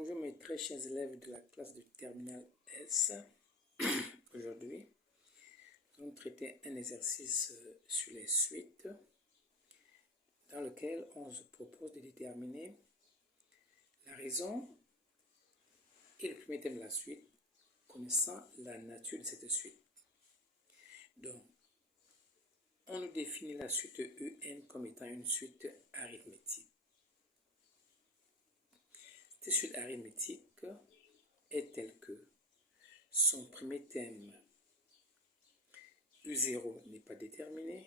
Bonjour mes très chers élèves de la classe de terminale S. Aujourd'hui, nous allons traiter un exercice sur les suites dans lequel on se propose de déterminer la raison et le premier thème de la suite connaissant la nature de cette suite. Donc, on nous définit la suite UN comme étant une suite arithmétique. Cette suite arithmétique est telle que son premier thème U0 n'est pas déterminé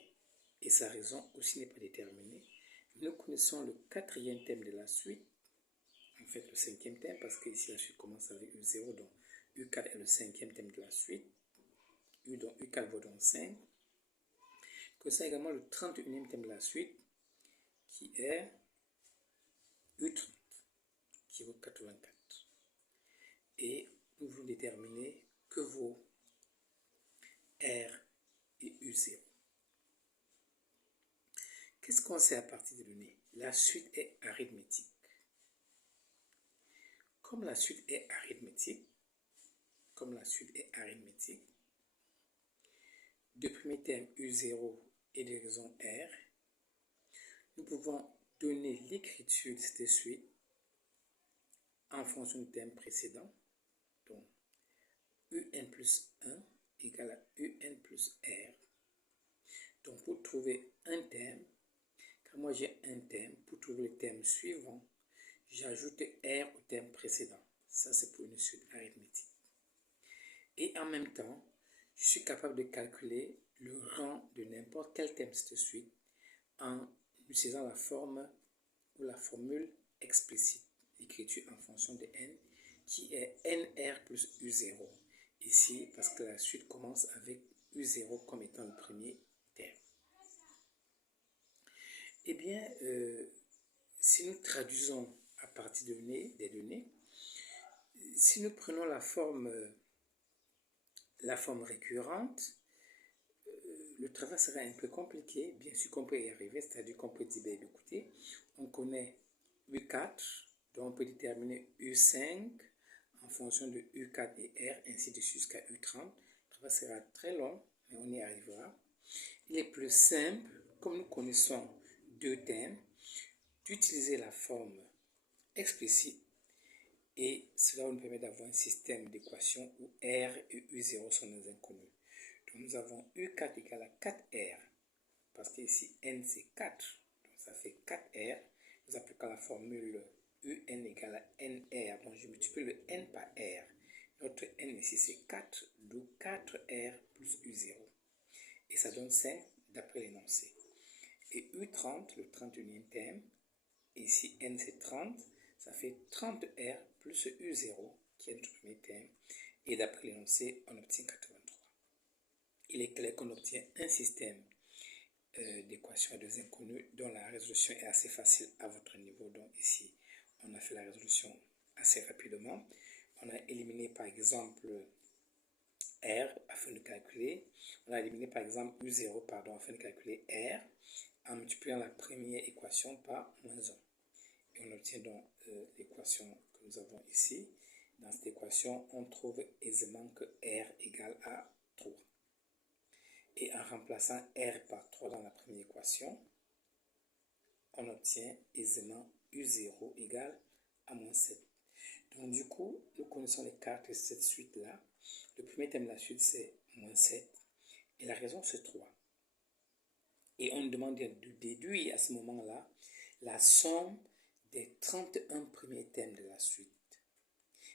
et sa raison aussi n'est pas déterminée. Nous connaissons le quatrième thème de la suite, en fait le cinquième thème, parce que ici la suite commence avec U0, donc U4 est le cinquième thème de la suite, donc U4 vaut donc 5. Connaissons également le 31e thème de la suite, qui est U30, qui vaut 84. Et nous voulons déterminer que vaut R et U0. Qu'est-ce qu'on sait à partir des données? La suite est arithmétique. Comme la suite est arithmétique, de premier terme U0 et de raison R, nous pouvons donner l'écriture de cette suite en fonction du terme précédent. Donc, UN plus 1 égale à UN plus R. Donc, pour trouver un terme, quand moi j'ai un terme, pour trouver le terme suivant, j'ajoute R au terme précédent. Ça, c'est pour une suite arithmétique. Et en même temps, je suis capable de calculer le rang de n'importe quel terme de cette suite en utilisant la forme ou la formule explicite, l'écriture en fonction de n, qui est nr plus u0. Ici, parce que la suite commence avec u0 comme étant le premier terme. Eh bien, si nous traduisons à partir des données, si nous prenons la forme récurrente, le travail sera un peu compliqué, bien sûr qu'on peut y arriver, c'est-à-dire qu'on peut dire, écoutez, on connaît U4, donc on peut déterminer U5 en fonction de U4 et R, ainsi de suite jusqu'à U30. Le travail sera très long, mais on y arrivera. Il est plus simple, comme nous connaissons deux thèmes, d'utiliser la forme explicite et cela nous permet d'avoir un système d'équations où R et U0 sont nos inconnus. Donc nous avons U4 égale à 4R, parce qu'ici N c'est 4, donc ça fait 4R. Nous appliquons la formule UN égale à NR, donc je multiplie le N par R. Notre N ici c'est 4, d'où 4R plus U0. Et ça donne 5 d'après l'énoncé. Et U30, le 31e thème, ici N c'est 30, ça fait 30R plus U0, qui est notre premier thème. Et d'après l'énoncé, on obtient 83. Il est clair qu'on obtient un système d'équations à deux inconnus dont la résolution est assez facile à votre niveau. Donc ici, on a fait la résolution assez rapidement. On a éliminé par exemple R afin de calculer. On a éliminé par exemple U0 afin de calculer R en multipliant la première équation par moins 1. Et on obtient donc l'équation que nous avons ici. Dans cette équation, on trouve aisément que R égale à 3. Et en remplaçant R par 3 dans la première équation, on obtient aisément U0 égale à moins 7. Donc du coup, nous connaissons les caractéristiques de cette suite-là. Le premier thème de la suite, c'est moins 7. Et la raison, c'est 3. Et on nous demande de déduire à ce moment-là la somme des 31 premiers thèmes de la suite.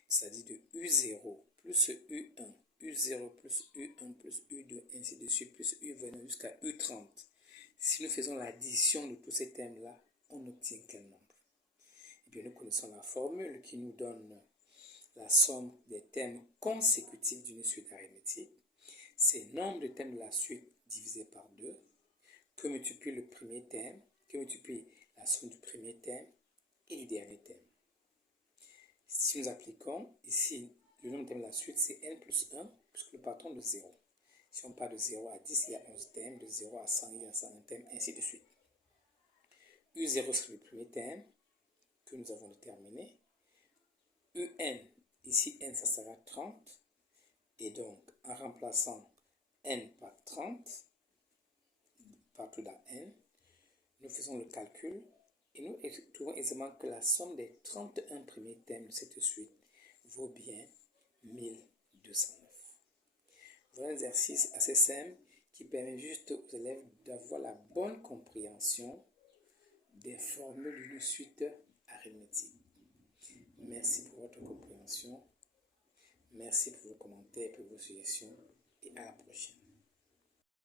C'est-à-dire de U0 plus U1, U0 plus U1 plus U2, ainsi de suite, plus U20 jusqu'à U30. Si nous faisons l'addition de tous ces thèmes-là, on obtient quel nombre? Eh bien, nous connaissons la formule qui nous donne la somme des thèmes consécutifs d'une suite arithmétique. C'est le nombre de thèmes de la suite divisé par 2, que multiplie le premier thème, que multiplie la somme du premier thème et du dernier thème. Si nous appliquons, ici, le nombre de thèmes de la suite, c'est n plus 1, puisque nous partons de 0. Si on part de 0 à 10, il y a 11 thèmes, de 0 à 100, il y a 101 thèmes, ainsi de suite. U0 c'est le premier thème que nous avons déterminé. UN, ici n ça sera 30, et donc en remplaçant n par 30, partout dans n, nous faisons le calcul et nous trouvons aisément que la somme des 31 premiers thèmes de cette suite vaut bien 1209. Voilà un exercice assez simple qui permet juste aux élèves d'avoir la bonne compréhension des formules d'une suite arithmétique. Merci pour votre compréhension. Merci pour vos commentaires et pour vos suggestions. Et à la prochaine.